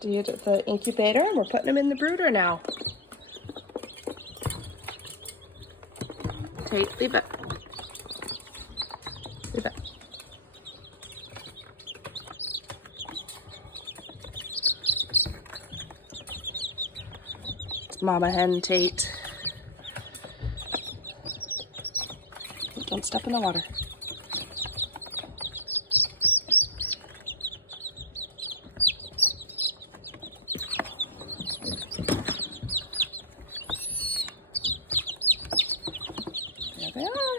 the incubator, and we're putting them in the brooder now. Tate, leave it. Leave it. It's Mama Hen, Tate. Don't step in the water. There they are.